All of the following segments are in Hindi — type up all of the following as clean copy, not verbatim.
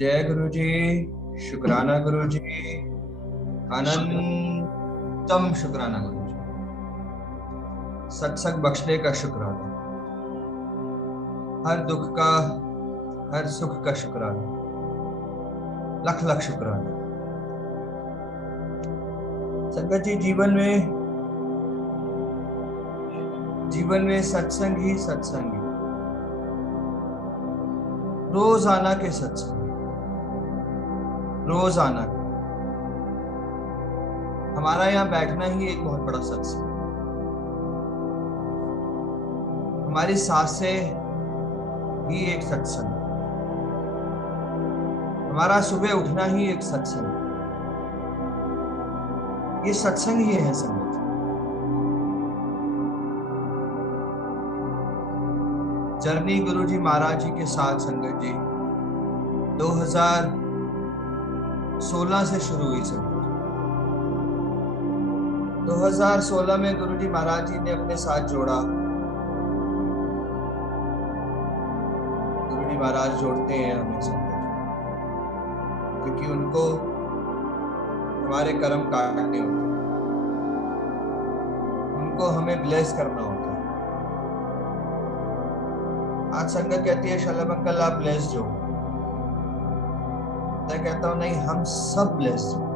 जय गुरु जी। शुक्राना गुरु जी। अनंतम शुक्राना गुरु जी। सत्संग बख्शने का शुक्राना, हर दुख का, हर सुख का शुक्राना, लख लख शुक्राना। संगत जी, जीवन में सत्संग ही सत्संग है। रोजाना के सत्संग, रोजाना के। हमारा यहाँ बैठना ही एक बहुत बड़ा सत्संग है। हमारी सांसें ही एक सत्संग है। हमारा सुबह उठना ही एक सत्संग है। ये सत्संग ही है संगत। जर्नी गुरु जी महाराज जी के साथ संगत जी 2016 से शुरू हुई संगत। 2016 में गुरु जी महाराज जी ने अपने साथ जोड़ा। गुरु जी महाराज जोड़ते हैं हमें संगत, क्योंकि उनको हमारे कर्म काटने होते हैं, उनको हमें ब्लेस करना होता है। आज संगत कहती है शलभ अंकल आप ब्लेस्ड हो। मैं कहता हूं नहीं, हम सब ब्लेस्ड हैं।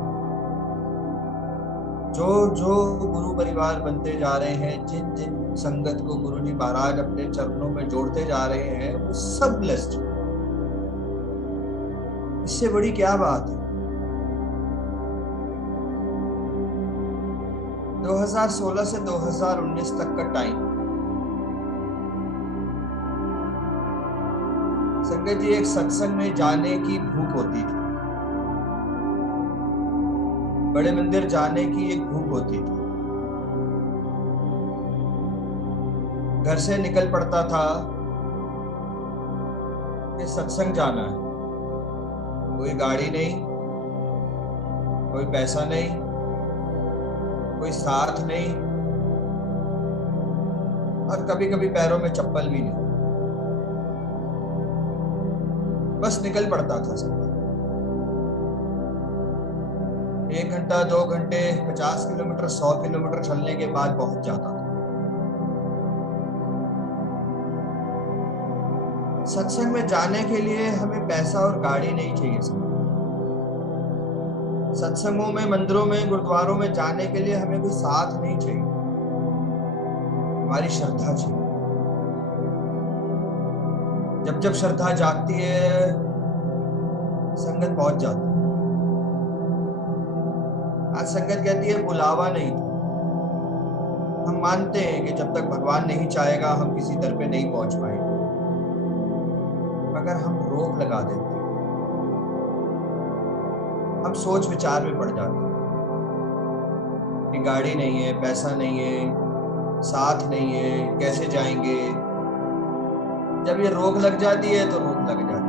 जो जो गुरु परिवार बनते जा रहे हैं, जिन जिन संगत को गुरु जी महाराज अपने चरणों में जोड़ते जा रहे हैं, वो सब ब्लेस्ड हैं। इससे बड़ी क्या बात है। 2016 से 2019 तक का टाइम संगत जी, एक सत्संग में जाने की भूख होती थी। बड़े मंदिर जाने की एक भूख होती थी। घर से निकल पड़ता था कि सत्संग जाना है। कोई गाड़ी नहीं, कोई पैसा नहीं, कोई साथ नहीं, और कभी कभी पैरों में चप्पल भी नहीं। बस निकल पड़ता था सब। 1 घंटा 2 घंटे 50 किलोमीटर 100 किलोमीटर चलने के बाद पहुंच जाता था। सत्संग में जाने के लिए हमें पैसा और गाड़ी नहीं चाहिए। सत्संगों में, मंदिरों में, गुरुद्वारों में जाने के लिए हमें कोई साथ नहीं चाहिए। हमारी श्रद्धा चाहिए। जब जब श्रद्धा जागती है, संगत पहुंच जाती है। आज संगत कहती है बुलावा नहीं था। हम मानते हैं कि जब तक भगवान नहीं चाहेगा हम किसी दर पे नहीं पहुंच पाएंगे, मगर हम रोक लगा देते हैं। हम सोच विचार में पड़ जाते हैं कि गाड़ी नहीं है, पैसा नहीं है, साथ नहीं है, कैसे जाएंगे। जब ये रोक लग जाती है तो रोक लग जाती है,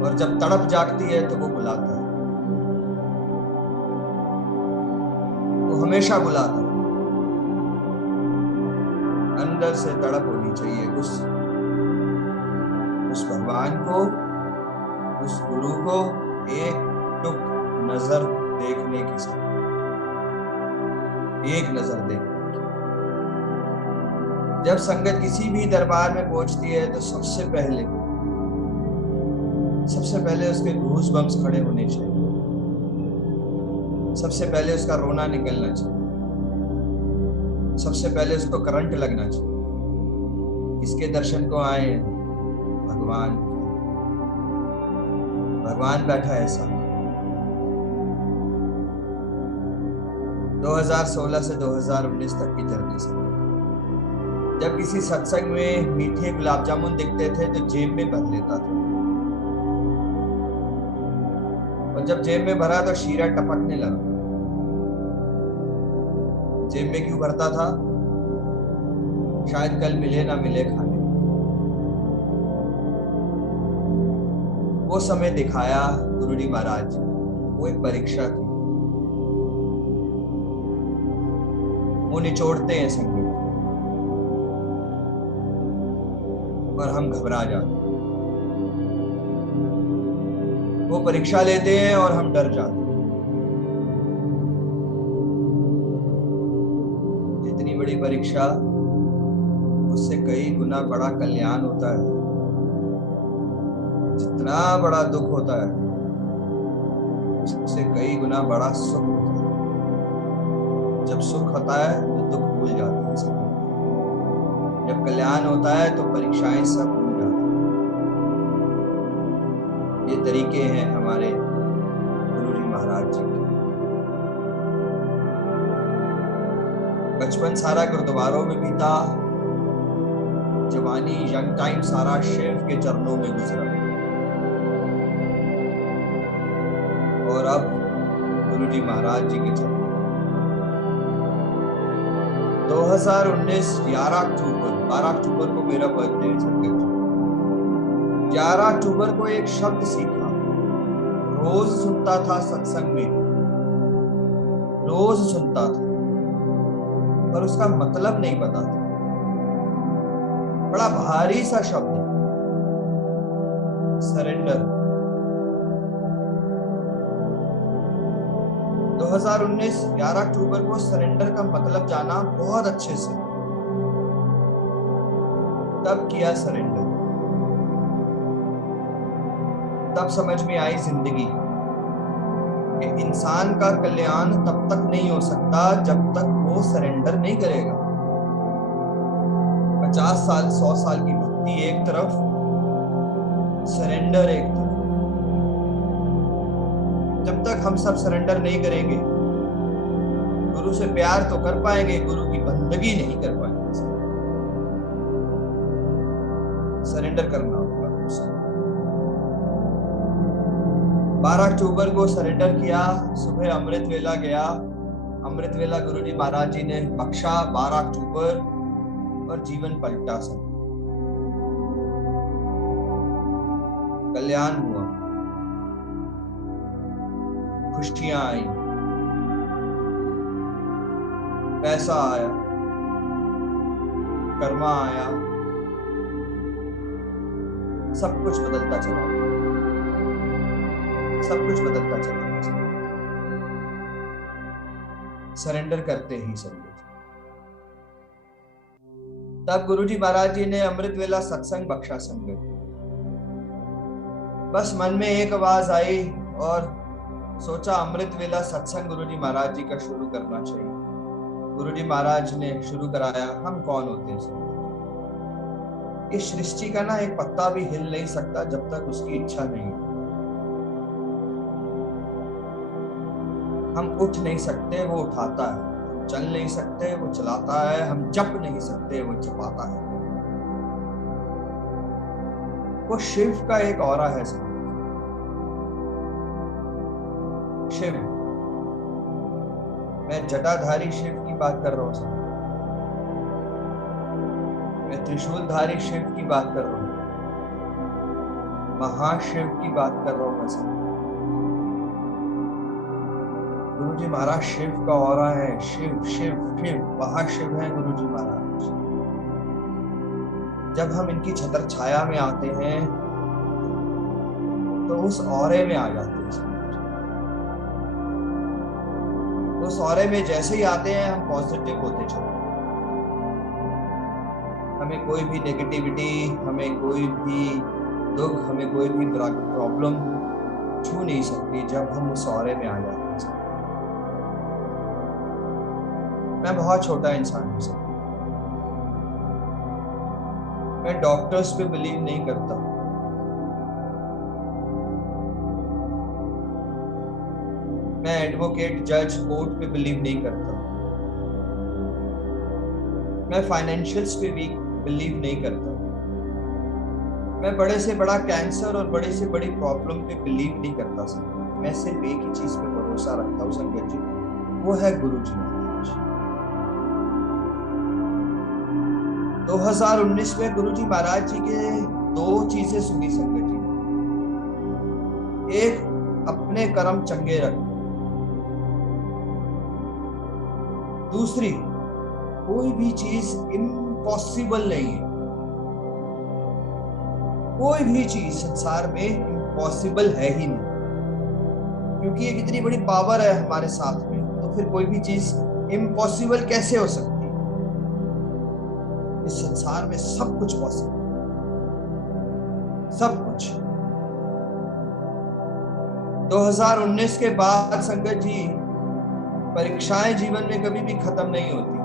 और जब तड़प जागती है तो वो बुलाता है। वो हमेशा बुलाता है। अंदर से तड़प होनी चाहिए उस भगवान को, उस गुरु को एक टुक नजर देखने की समय, एक नजर देखने की। जब संगत किसी भी दरबार में पहुंचती है तो सबसे पहले उसके गूज़ बम्स खड़े होने चाहिए। सबसे पहले उसका रोना निकलना चाहिए। सबसे पहले उसको करंट लगना चाहिए। किसके दर्शन को आए हैं? भगवान। भगवान बैठा है सामने। 2016 से 2019 तक की जर्नी से जब किसी सत्संग में मीठे गुलाब जामुन दिखते थे तो जेब में भर लेता था, और जब जेब में भरा तो शीरा टपकने लगा। जेब में क्यों भरता था? शायद कल मिले ना मिले खाने। वो समय दिखाया गुरु जी महाराज। वो एक परीक्षा थी। वो निचोड़ते हैं संगत, और हम घबरा जाते हैं। वो परीक्षा लेते हैं और हम डर जाते हैं। जितनी बड़ी परीक्षा, उससे कई गुना बड़ा कल्याण होता है। जितना बड़ा दुख होता है, उससे कई गुना बड़ा सुख होता है। जब सुख होता है तो दुख भूल जाते हैं सब। जब कल्याण होता है तो परीक्षाएं सब भूल जाती हैं। ये तरीके हैं हमारे गुरु जी महाराज जी के। बचपन सारा गुरुद्वारों में बीता, जवानी यंग टाइम सारा शिव के चरणों में गुजरा, और अब गुरु जी महाराज जी के चरणों। 2019 11 अक्टूबर, 12 अक्टूबर को मेरा बर्थडे है संगत जी। 11 अक्टूबर को एक शब्द सीखा, रोज सुनता था सत्संग में, रोज सुनता था, पर उसका मतलब नहीं पता था। बड़ा भारी सा शब्द, सरेंडर। 2019 11 अक्टूबर को सरेंडर का मतलब जाना बहुत अच्छे से। तब किया सरेंडर, तब समझ में आई जिंदगी कि इंसान का कल्याण तब तक नहीं हो सकता जब तक वो सरेंडर नहीं करेगा। 50 साल 100 साल की भक्ति एक तरफ, सरेंडर एक तरफ। जब तक हम सब सरेंडर नहीं करेंगे, गुरु से प्यार तो कर पाएंगे, गुरु की बंदगी नहीं कर पाएंगे। सरेंडर करना होगा। 12 अक्टूबर को सरेंडर किया। सुबह अमृत वेला गया। अमृत वेला गुरु जी महाराज जी ने बख्शा 12 अक्टूबर, और जीवन पलटा सब। कल्याण हुआ, खुशियां आई, पैसा आया, कर्मा आया, सब कुछ बदलता चला, सब कुछ बदलता चला। सरेंडर करते ही सब कुछ। तब गुरुजी महाराज जी ने अमृत वेला सत्संग बख्शा संगत। बस मन में एक आवाज आई और सोचा अमृत वेला सत्संग गुरुजी महाराज जी का शुरू करना चाहिए। गुरुजी महाराज ने शुरू कराया। हम कौन होते हैं? इस सृष्टि का ना एक पत्ता भी हिल नहीं सकता जब तक उसकी इच्छा नहीं है। हम उठ नहीं सकते, वो उठाता है। हम चल नहीं सकते, वो चलाता है। हम जप नहीं सकते, वो जपाता है। वो शिव का एक औरा है। शिव, मैं जटाधारी शिव की बात कर रहा हूं, मैं त्रिशूलधारी शिव की बात कर रहा हूं, महाशिव की बात कर रहा हूं। मैं गुरुजी महाराज शिव का औरा है। शिव शिव शिव, महाशिव है गुरुजी महाराज। जब हम इनकी छत्र छाया में आते हैं तो उस औरे में आ जाते हैं। उस औरे में जैसे ही आते हैं हम पॉजिटिव होते चलते हैं। हमें कोई भी नेगेटिविटी, हमें कोई भी दुख, हमें कोई भी प्रॉब्लम छू नहीं सकती जब हम उस औरे में आ जाते हैं। मैं बहुत छोटा इंसान हूं सर। मैं डॉक्टर्स पे बिलीव नहीं करता। मैं एडवोकेट, जज, कोर्ट पे बिलीव नहीं करता। मैं फाइनेंशियल्स पे भी बिलीव नहीं करता। मैं बड़े से बड़ा कैंसर और बड़े से बड़ी प्रॉब्लम पे बिलीव नहीं करता सर। मैं सिर्फ एक ही चीज पे भरोसा रखता हूँ संगत जी, वो है गुरु जी महाराज। 2019 में गुरु जी महाराज जी के दो चीजें सुनी संगत जी। एक, अपने कर्म चंगे रख। दूसरी, कोई भी चीज इम्पॉसिबल नहीं है। कोई भी चीज संसार में इम्पॉसिबल है ही नहीं। क्योंकि एक इतनी बड़ी पावर है हमारे साथ में, तो फिर कोई भी चीज इम्पॉसिबल कैसे हो सकती है? इस संसार में सब कुछ पॉसिबल, सब कुछ। 2019 के बाद संगत जी, परीक्षाएं जीवन में कभी भी खत्म नहीं होती।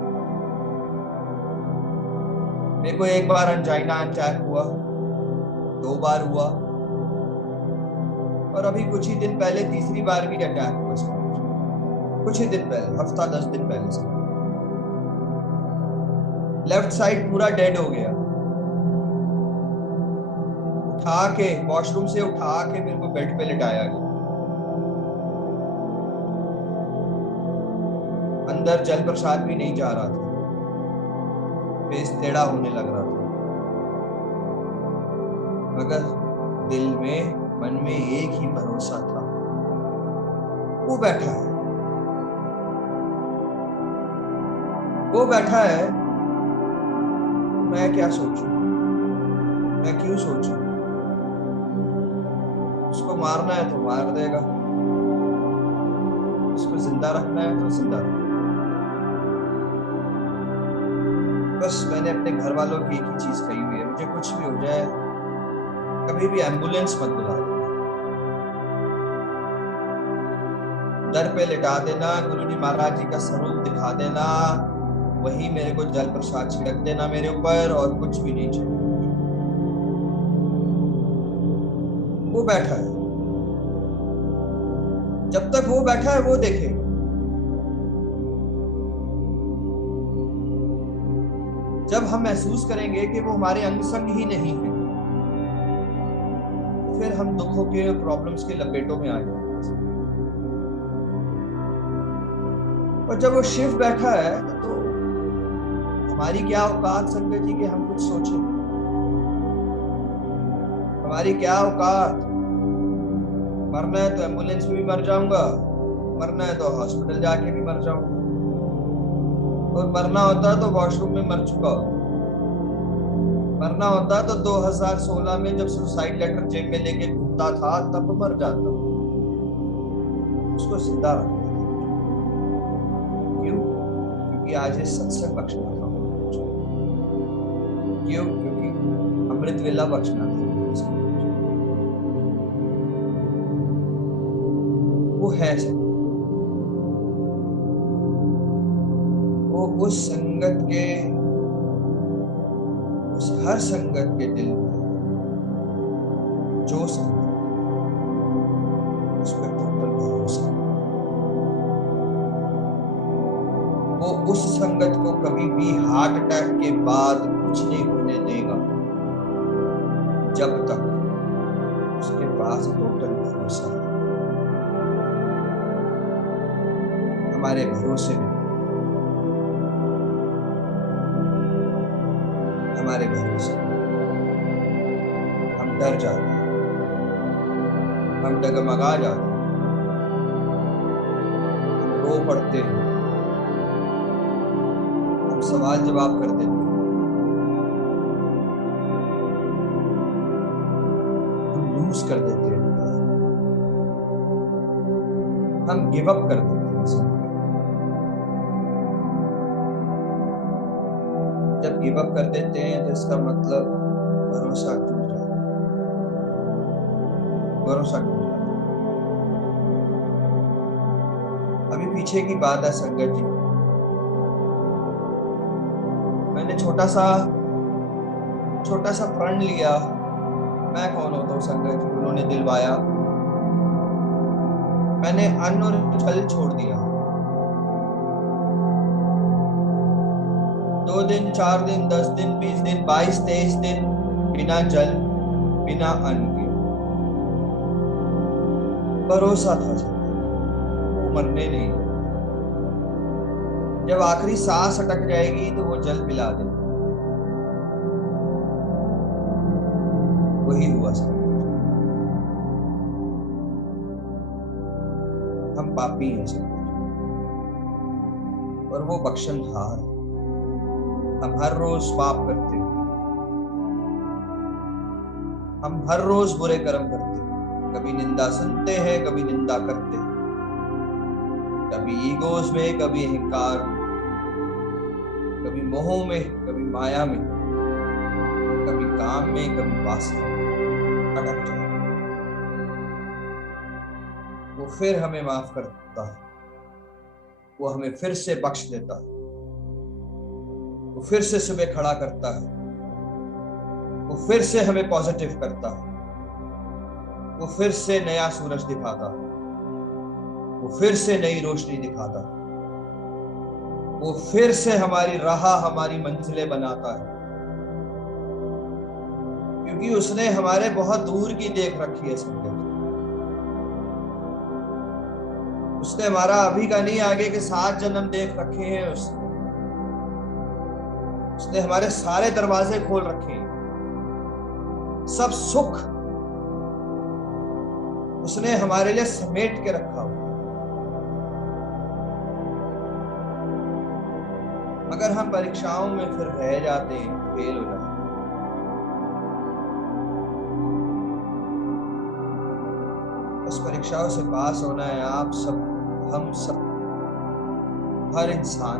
मेरे को एक बार एंजाइना अटैक हुआ, 2 बार हुआ, और अभी कुछ ही दिन पहले तीसरी बार भी अटैक हुआ। कुछ ही दिन पहले, हफ्ता 10 दिन पहले से लेफ्ट साइड पूरा डेड हो गया। उठा के वॉशरूम से उठा के मेरे को बेड पे लिटाया गया। अंदर जल प्रसाद भी नहीं जा रहा था, फेस टेढ़ा होने लग रहा था, मगर दिल में, मन में एक ही भरोसा था, वो बैठा है, वो बैठा है। मैं क्या सोचूं, मैं क्यों सोचूं? उसको मारना है तो मार देगा, उसको जिंदा रखना है तो जिंदा रखना। बस मैंने अपने घर वालों की एक ही चीज कही हुई है, मुझे कुछ भी हो जाए कभी भी एम्बुलेंस मत बुला देना, दर पे लिटा देना, गुरुजी महाराज जी का स्वरूप दिखा देना, वही मेरे को जल प्रसाद छिड़क देना मेरे ऊपर, और कुछ भी नहीं चाहिए। वो बैठा है, जब तक वो बैठा है वो देखे। जब हम महसूस करेंगे कि वो हमारे अंग संग ही नहीं है, तो फिर हम दुखों के, प्रॉब्लम्स के लपेटों में आ जाएंगे। और जब वो शिव बैठा है तो हमारी क्या औकात संगत जी के हम कुछ सोचें? हमारी क्या औकात? मरना है तो एम्बुलेंस में भी मर जाऊंगा, मरना है तो हॉस्पिटल जाके भी मर जाऊंगा, और मरना होता तो वॉशरूम में मर चुका होता। मरना होता तो 2016 में जब सुसाइड लेटर जेब में लेके घूमता था तब मर जाता। उसको जिंदा रखना। क्यों? क्योंकि आज ये सत्संग बख्शना था। क्यों? क्योंकि अमृत वेला बख्शना था। वो है सब, वो उस संगत के, उस हर संगत के दिल में जो संगत उस पर टोटल भरोसा, वो उस संगत को कभी भी हार्ट अटैक के बाद कुछ नहीं होने देगा जब तक उसके पास टोटल भरोसा है। हमारे भरोसे में, हमारे भरोसे में हम डर जाते हैं, हम डगमगा जाते हैं, हम रो पड़ते हैं, हम सवाल जवाब कर देते हैं, हम लूज कर देते हैं, हम गिव अप कर देते हैं। जब गिव अप कर देते हैं तो इसका मतलब भरोसा टूट जाता है, भरोसा टूट जाता है। अभी पीछे की बात है संगत जी, मैंने छोटा सा प्रण लिया। मैं कौन होता हूँ संगत जी? उन्होंने दिलवाया। मैंने अन्न और जल छोड़ दिया। 2 दिन, 4 दिन, 10 दिन, 20 दिन, 22, 23 दिन बिना जल, बिना अन्न के। भरोसा था वो मरने नहीं। जब आखिरी सांस अटक जाएगी तो वो जल पिला दे। वही हुआ सब। हम पापी हैं सब, और वो बख्शनहार। हम हर रोज पाप करते हैं, हम हर रोज बुरे कर्म करते हैं, कभी निंदा सुनते हैं, कभी निंदा करते हैं, कभी ईगोज में, कभी अहंकार में, कभी मोह में, कभी माया में, कभी काम में, कभी वासना में अटक जाए। वो फिर हमें माफ करता है, वो हमें फिर से बख्श देता है, वो फिर से सुबह खड़ा करता है, वो फिर से हमें पॉजिटिव करता है, वो फिर से नया सूरज दिखाता है, वो फिर से नई रोशनी दिखाता है, वो फिर से हमारी राह, हमारी मंजिलें बनाता है, क्योंकि उसने हमारे बहुत दूर की देख रखी है संगत। उसने हमारा अभी का नहीं, आगे के 7 जन्म देख रखे हैं। उसने हमारे सारे दरवाजे खोल रखे हैं। सब सुख उसने हमारे लिए समेट के रखा हुआ। मगर हम परीक्षाओं में फिर रह जाते हैं, फेल हो जाते हैं। उस परीक्षाओं से पास होना है आप सब, हम सब, हर इंसान।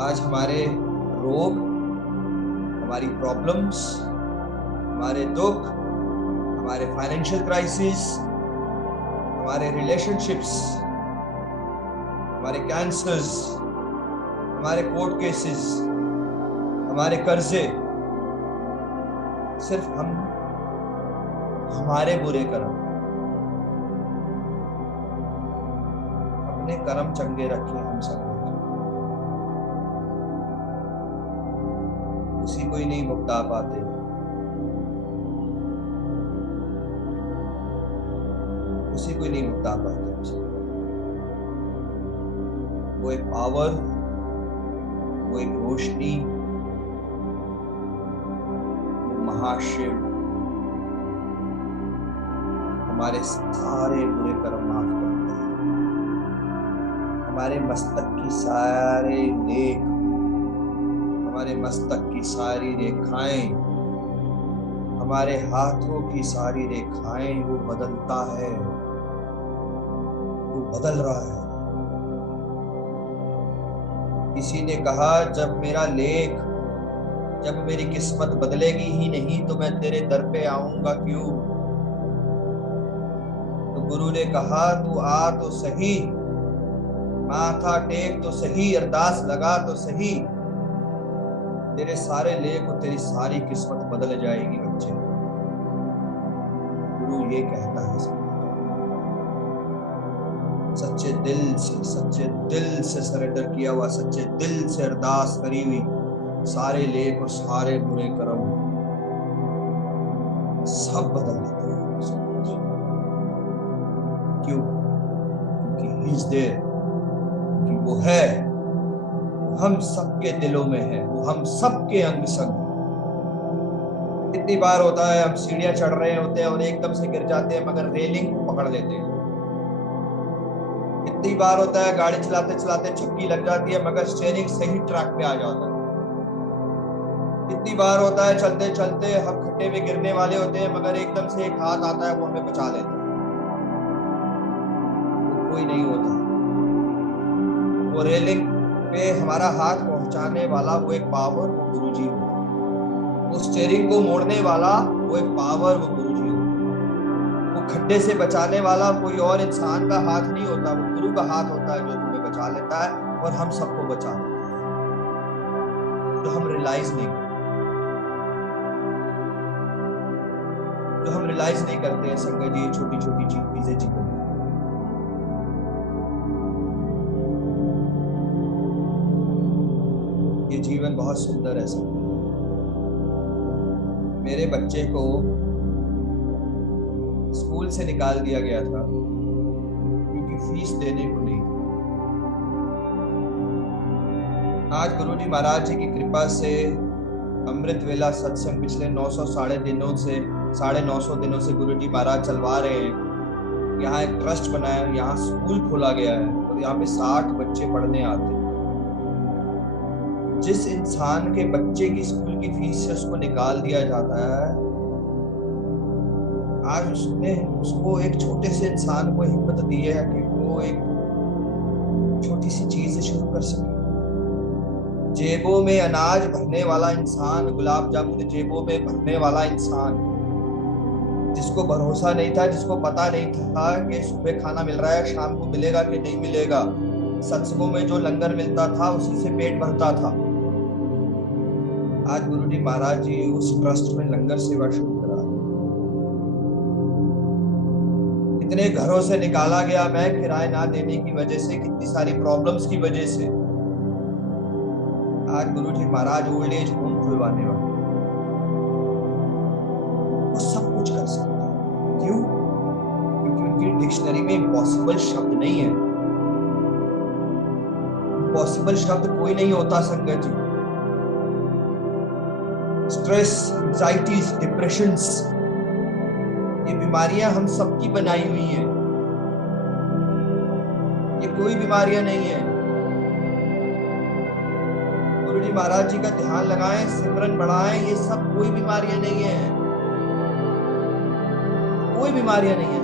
आज हमारे रोग, हमारी प्रॉब्लम्स, हमारे दुख, हमारे फाइनेंशियल क्राइसिस, हमारे रिलेशनशिप्स, हमारे कैंसर्स, हमारे कोर्ट केसेस, हमारे कर्जे, सिर्फ हमारे बुरे कर्म, अपने कर्म चंगे रखे हम सब। उसी को ही नहीं भुगता पाते, उसी को ही नहीं भुगता पाते। वो एक पावर, वो एक रोशनी, वो महाशिव हमारे सारे बुरे कर्म माफ करता है। हमारे मस्तक की सारे लेख, हमारे मस्तक की सारी रेखाएं, हमारे हाथों की सारी रेखाएं वो बदलता है, वो बदल रहा है। किसी ने कहा जब मेरा लेख, जब मेरी किस्मत बदलेगी ही नहीं तो मैं तेरे दर पे आऊंगा क्यों? तो गुरु ने कहा तू आ तो सही, माथा टेक तो सही, अरदास लगा तो सही, तेरे सारे लेख और तेरी सारी किस्मत बदल जाएगी बच्चे। गुरु ये कहता है। सच्चे दिल से सरेंडर किया हुआ, सच्चे दिल से अरदास करी हुई, सारे लेख और सारे बुरे कर्म सब बदल देते हैं। क्यों? क्योंकि ही इज देयर, कि वो है, हम सबके दिलों में है, वो हम सबके अंग संग। कितनी बार होता है हम सीढ़ियां चढ़ रहे होते हैं और एकदम से गिर जाते हैं, मगर रेलिंग को पकड़ लेते हैं। कितनी बार होता है गाड़ी चलाते चलाते छक्की लग जाती है, मगर स्टीयरिंग सही ट्रैक पे आ जाता है। कितनी बार होता है चलते चलते हम खड्डे में गिरने वाले होते हैं, मगर एकदम से एक हाथ आता है, वो हमें बचा लेता है। वो कोई नहीं होता, वो रेलिंग पे हमारा हाथ पहुंचाने वाला वो एक पावर, वो गुरुजी होता है। वो स्टीयरिंग को मोड़ने वाला वो एक पावर, वो गुरुजी होता है। वो खड्डे से बचाने वाला कोई और इंसान का हाथ नहीं होता, वो गुरु का हाथ होता है, जो तुम्हें बचा लेता है और हम सबको बचा लेता है। जो हम रियलाइज नहीं करते हैं संगत जी, छोटी छोटी चीजें जीवन में। ये जीवन बहुत सुंदर है सब। मेरे बच्चे को स्कूल से निकाल दिया गया था क्योंकि फीस देने को नहीं थी। आज गुरुजी महाराज जी की कृपा से अमृत वेला सत्संग पिछले 900 दिनों से गुरुजी महाराज चलवा रहे हैं। यहाँ एक ट्रस्ट बनाया है, यहाँ स्कूल खोला गया है और यहाँ पे 60 बच्चे पढ़ने आते हैं। जिस इंसान के बच्चे की स्कूल की फीस से उसको निकाल दिया जाता है, आज उसने उसको एक छोटे से इंसान को हिम्मत दी है कि वो एक छोटी सी चीज से शुरू कर सके। जेबों में अनाज भरने वाला इंसान, गुलाब जामुन जेबों में भरने वाला इंसान, जिसको भरोसा नहीं था, जिसको पता नहीं था कि सुबह खाना मिल रहा है, शाम को मिलेगा कि नहीं मिलेगा। सत्संगों में जो लंगर मिलता था उसी से पेट भरता था। आज गुरु जी महाराज जी उस ट्रस्ट में लंगर सेवा शुरू करा। कितने घरों से निकाला गया मैं किराए ना देने की वजह से, कितनी सारी प्रॉब्लम्स की वजह से। आज गुरु जी महाराज ओल्ड एज होम खुलवाने वाले, वो सब कुछ कर सकते हैं। क्यों? क्योंकि उनकी डिक्शनरी में इम्पॉसिबल शब्द नहीं है। इम्पॉसिबल शब्द कोई नहीं होता संगत जी। स्ट्रेस, एंजाइटीज, डिप्रेशंस, ये बीमारियां हम सबकी बनाई हुई हैं। ये कोई बीमारियां नहीं है। गुरु जी महाराज जी का ध्यान लगाएं, सिमरन बढ़ाएं, ये सब कोई बीमारियां नहीं है। कोई बीमारियां नहीं है।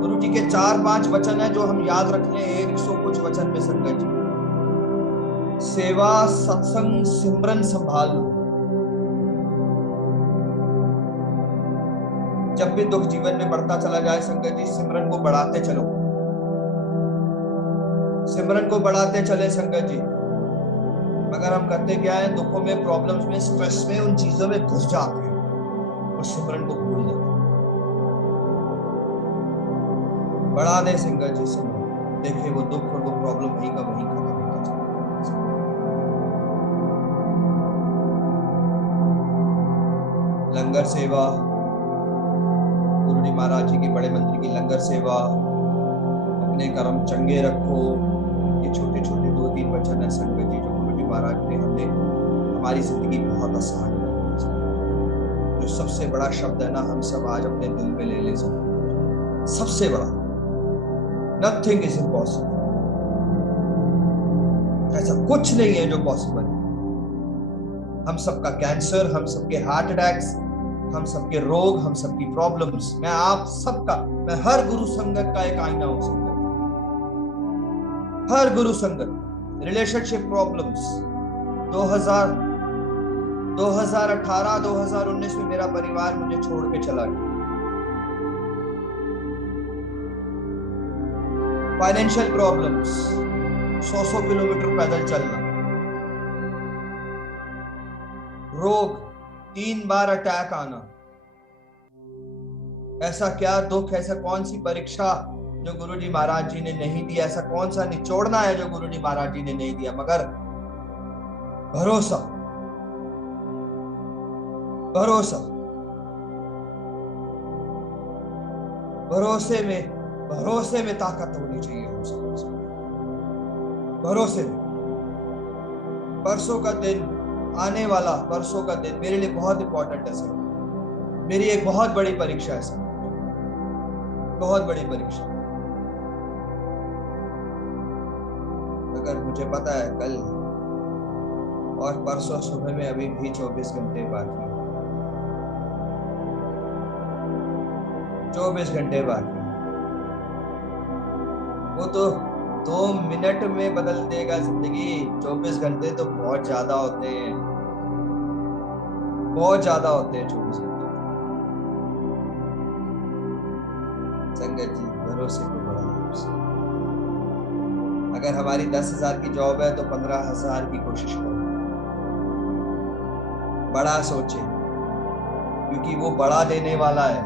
गुरु जी के 4-5 वचन है जो हम याद रख लें 100 कुछ वचन में संगत जी। सेवा, सत्संग, सिमरन संभाल लो। जब भी दुख जीवन में बढ़ता चला जाए संगत जी, सिमरन को बढ़ाते चलो, सिमरन को बढ़ाते चले संगत जी। मगर हम करते क्या है, दुखों में, प्रॉब्लम्स में, स्ट्रेस में, उन चीजों में घुस जाते हैं और सिमरन को भूल देते हैं। बढ़ा दे संगत जी सिमरन, देखिए वो दुख और वो प्रॉब्लम वहीं का वहीं खत्म होता चला। लंगर सेवा, गुरु जी महाराज जी की बड़े मंदिर की लंगर सेवा, अपने कर्म चंगे रखो, ये छोटे छोटे 2-3 वचन है संगत जी जो गुरु जी महाराज ने हमने हमारी जिंदगी बहुत आसान कर दी। जो सबसे बड़ा शब्द है ना, हम सब आज अपने दिल में ले ले सकते। सबसे बड़ा, नथिंग इज इम्पॉसिबल। ऐसा कुछ नहीं है जो पॉसिबल है। हम सबका कैंसर, हम सबके हार्ट अटैक्स, हम सबके रोग, हम सबकी प्रॉब्लम्स, मैं आप सबका, मैं हर गुरु संगत का एक आईना हो सकता है। हर गुरु संगत, रिलेशनशिप प्रॉब्लम्स, 2018-2019 में मेरा परिवार मुझे छोड़ के चला गया। फाइनेंशियल प्रॉब्लम्स, 100 किलोमीटर पैदल चलना, रोग, 3 बार अटैक आना। ऐसा क्या दुख, ऐसा कौन सी परीक्षा जो गुरु जी महाराज जी ने नहीं दिया? ऐसा कौन सा निचोड़ना है जो गुरु जी महाराज जी ने नहीं दिया? मगर भरोसा, भरोसा, भरोसे में ताकत होनी चाहिए हम सब। भरोसे में। परसों का दिन, आने वाला परसों का दिन मेरे लिए बहुत इंपॉर्टेंट है सर। मेरी एक बहुत बड़ी परीक्षा है सर, बहुत बड़ी परीक्षा। अगर मुझे पता है कल और परसों सुबह में अभी भी 24 घंटे बाकी, 24 घंटे बाकी, वो तो 2 मिनट में बदल देगा जिंदगी। 24 घंटे तो बहुत ज्यादा होते हैं, बहुत ज्यादा होते हैं 24 घंटे। संगत जी भरोसे को बढ़ाओ। अगर हमारी 10,000 की जॉब है तो 15,000 की कोशिश करो। बड़ा सोचे, क्योंकि वो बड़ा देने वाला है।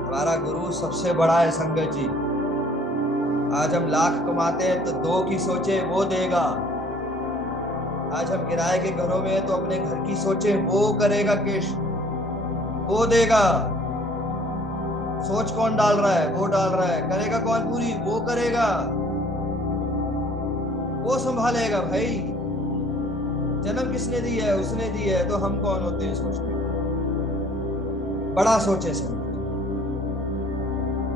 हमारा गुरु सबसे बड़ा है संगत जी। आज हम लाख कमाते हैं तो 2 की सोचे, वो देगा। आज हम किराए के घरों में हैं तो अपने घर की सोचे, वो करेगा किश, वो देगा। सोच कौन डाल रहा है? वो डाल रहा है। करेगा कौन पूरी? वो करेगा, वो संभालेगा। भाई जन्म किसने दिया है? उसने दिया है, तो हम कौन होते हैं सोचने? बड़ा सोचे सर,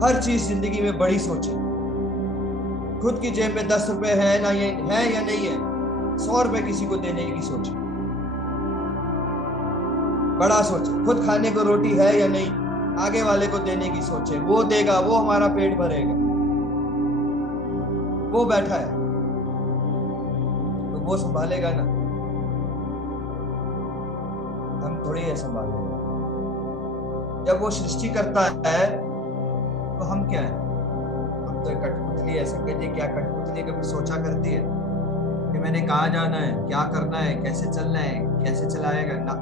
हर चीज जिंदगी में बड़ी सोचे। खुद की जेब में 10 रुपए है ना, ये है या नहीं है, 100 रुपए किसी को देने की सोचे। बड़ा सोचे, खुद खाने को रोटी है या नहीं, आगे वाले को देने की सोचे, वो देगा, वो हमारा पेट भरेगा, वो बैठा है तो वो संभालेगा ना, हम थोड़ी है संभालेंगे। जब वो सृष्टि करता है तो हम क्या है, हम तो कठपुतली है। संजय जी, क्या कठपुतली कभी सोचा करती है कि मैंने कहाँ जाना है, क्या करना है, कैसे चलना है, कैसे चलाएगा ना,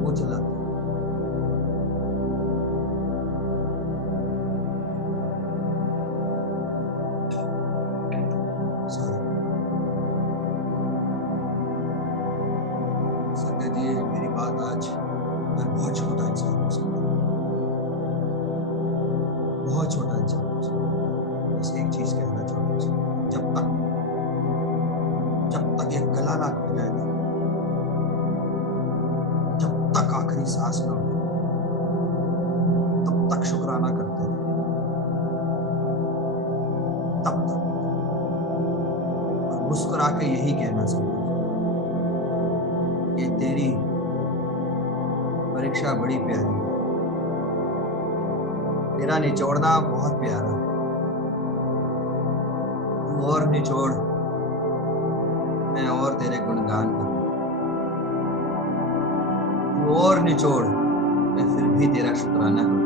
वो चलाता है। संजय जी मेरी बात आज, मैं बहुत छोटा इंसान हूँ संजय, बहुत छोटा इंसान हूँ संजय। बस एक चीज कहना चाहता हूँ संजय, जब तक ये गला ना कट जाए ना, जब तक आखिरी सांस ना हो, तब तक शुक्राना करते रहो, तब तक। और मुस्कुरा के यही कहना संजय, ये तेरी परीक्षा बड़ी प्यारी है, तेरा निचोड़ना बहुत प्यारा है, तू और निचोड़, मैं और तेरे गुणगान करूं, तू और निचोड़, मैं फिर भी तेरा शुक्राना करूं।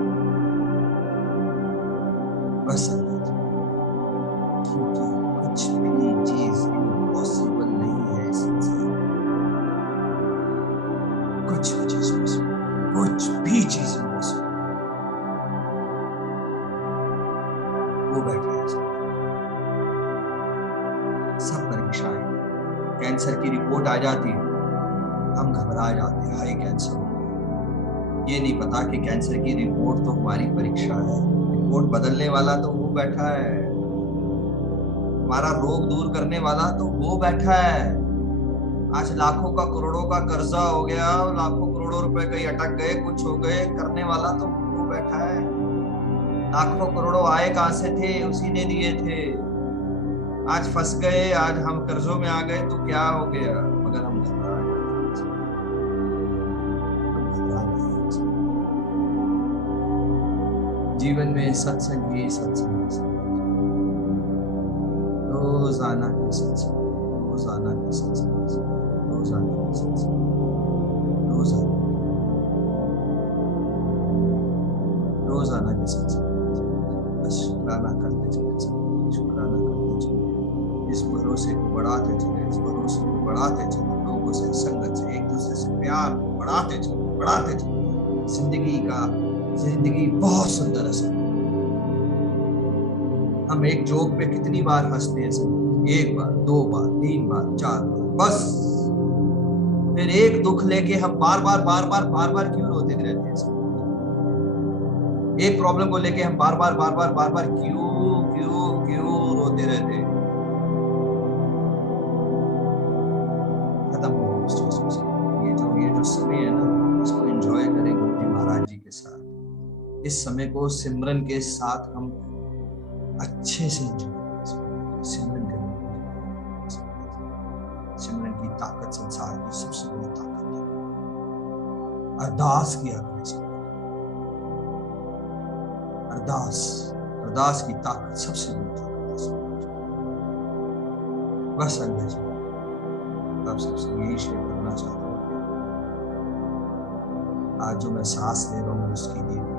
बस संगत, क्योंकि कुछ भी चीज इम्पॉसिबल नहीं है इस संसार में, कुछ भी चीज पॉसिबल, कुछ भी चीज इम्पॉसिबल। वो बैठे हैं सब परीक्षाएं, कैंसर की रिपोर्ट आ जाती है, हम घबरा जाते हैं, हाई कैंसर हो गया। ये नहीं पता कि कैंसर की रिपोर्ट तो हमारी परीक्षा है, रिपोर्ट बदलने वाला तो वो बैठा है, हमारा रोग दूर करने वाला तो वो बैठा है। आज लाखों का करोड़ों का कर्जा हो गया, लाखों करोड़ों रुपए कहीं अटक गए, कुछ हो गए, करने वाला तो वो बैठा है। लाखों करोड़ों आए कहां से थे, उसी ने दिए थे। आज फंस गए, आज हम कर्जों में आ गए तो क्या हो गया, मगर हम घबरा गए, हम घबरा गए। जीवन में सत्संग ही सत्संग है संगत। रोजाना के सत्संग, रोजाना के सत्संग, रोजाना के सत्संग, रोजाना, रोजाना के सत्संग। बस शुक्राना करते चले, शुक्राना करते चले, इस भरोसे को बढ़ाते चले, इस भरोसे को बढ़ाते चले, लोगों से, संगत से, एक दूसरे से प्यार को बढ़ाते चले, बढ़ाते चले। जिंदगी बहुत सुंदर है। हम एक जोक पे कितनी बार हंसते हैं सब, एक बार, दो बार, तीन बार, चार बार, बस। फिर एक दुख लेके हम बार बार बार बार बार बार क्यों रोते रहते हैं सब? एक प्रॉब्लम को लेके हम बार बार बार बार बार बार क्यों क्यों क्यों रोते रहते हैं? खत्म हो इस चीज से। ये जो समय है ना, इसको एंजॉय करें गुरु जी महाराज जी के साथ। इस समय को सिमरन के साथ हम अच्छे से एंजॉय करें, सिमरन करें। सिमरन की ताकत संसार की सबसे बड़ी ताकत है। अरदास किया करें, अरदास, अरदास की ताकत सबसे बड़ी ताकत है। बस संगत जी, आप सबसे यही शेयर करना चाहता हूँ, आज जो मैं सांस ले रहा हूँ उसकी देवी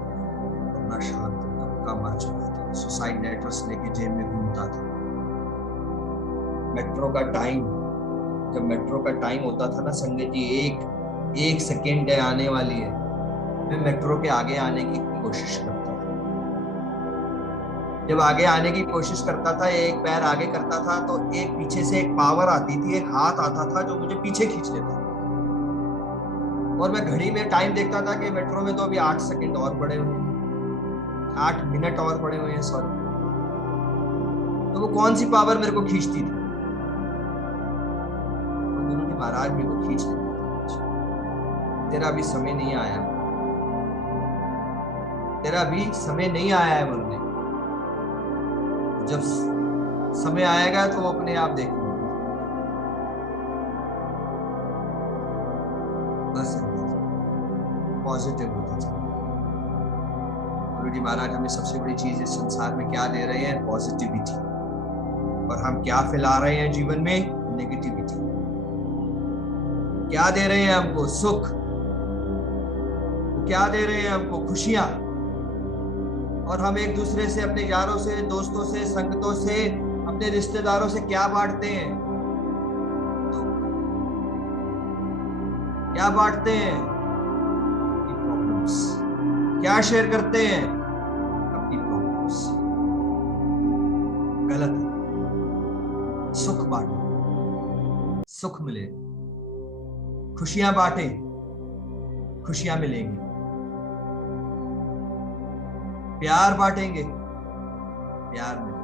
अपना शांत का मर चुका था, सुसाइड लेटर्स लेके जेब में घूमता था। मेट्रो का टाइम, जब मेट्रो का टाइम होता था ना संगत जी, एक सेकेंड है आने वाली है, मैं मेट्रो के आगे आने की कोशिश करता था। जब आगे आने की कोशिश करता था, एक पैर आगे करता था तो एक पीछे से एक पावर आती थी, एक हाथ आता था जो मुझे पीछे खींच लेता था। और मैं घड़ी में टाइम देखता था कि मेट्रो में तो अभी 8 सेकंड और पड़े हुए हैं, 8 मिनट और पड़े हुए हैं, सॉरी। तो वो कौन सी पावर मेरे को खींचती थी? तो गुरु जी महाराज मेरे को खींच लेते थे, तेरा अभी समय नहीं आया, तेरा अभी समय नहीं आया है मरने, जब समय आएगा तो वो अपने आप देखेंगे। बस पॉजिटिव होते चले। गुरु जी महाराज हमें सबसे बड़ी चीज इस संसार में क्या दे रहे हैं? पॉजिटिविटी। और हम क्या फैला रहे हैं जीवन में? नेगेटिविटी। क्या दे रहे हैं हमको? सुख। क्या दे रहे हैं हमको? खुशियां। और हम एक दूसरे से, अपने यारों से, दोस्तों से, संगतों से, अपने रिश्तेदारों से क्या बांटते हैं? क्या बांटते हैं? अपनी प्रॉब्लम्स। क्या शेयर करते हैं? अपनी प्रॉब्लम्स। गलत है। सुख बांटे, सुख मिले। खुशियां बांटे, खुशियां मिलेंगी। प्यार बांटेंगे, प्यार मिलेगा।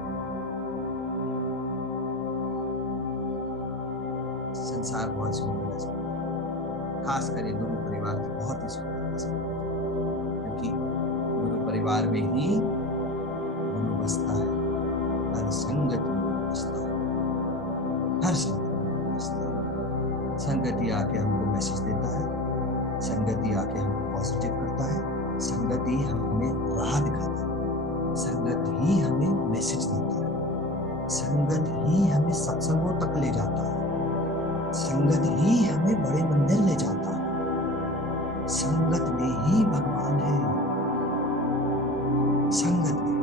संसार बहुत सुंदर है, खास कर गुरु परिवार बहुत ही सुंदर है, क्योंकि गुरु परिवार में ही गुरु बसता है। हर संगत में गुरु बसता है, हर संगत में गुरु बसता है। संगति आके हमको मैसेज देता है, संगति आके हमको पॉजिटिव करता है, संगत ही हमें राह दिखाता है, संगत ही हमें मैसेज देता है, संगत ही हमें सत्संगों तक ले जाता है, संगत ही हमें बड़े मंदिर ले जाता है, संगत में ही भगवान है। संगत में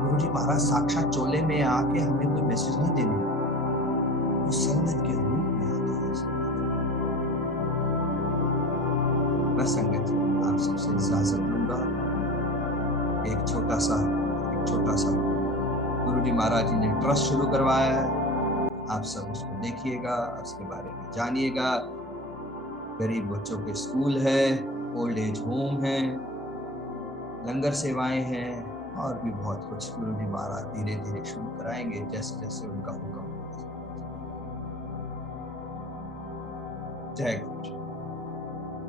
गुरु जी महाराज साक्षात चोले में आके हमें कोई मैसेज नहीं देने, वो संगत के रूप में आता है। मैं संगत आप सबसे इजाजत लूंगा। एक छोटा सा गुरु जी महाराज जी ने ट्रस्ट शुरू करवाया है, आप सब उसको देखिएगा, उसके बारे में जानिएगा। गरीब बच्चों के स्कूल है, ओल्ड एज होम है, लंगर सेवाएं हैं, और भी बहुत कुछ गुरु जी महाराज धीरे धीरे शुरू कराएंगे, जैसे जैसे उनका हुक्म होगा। जय गुरु जी।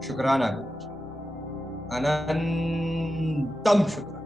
शुक्राना गुरु जी, अनंतम शुक्राना।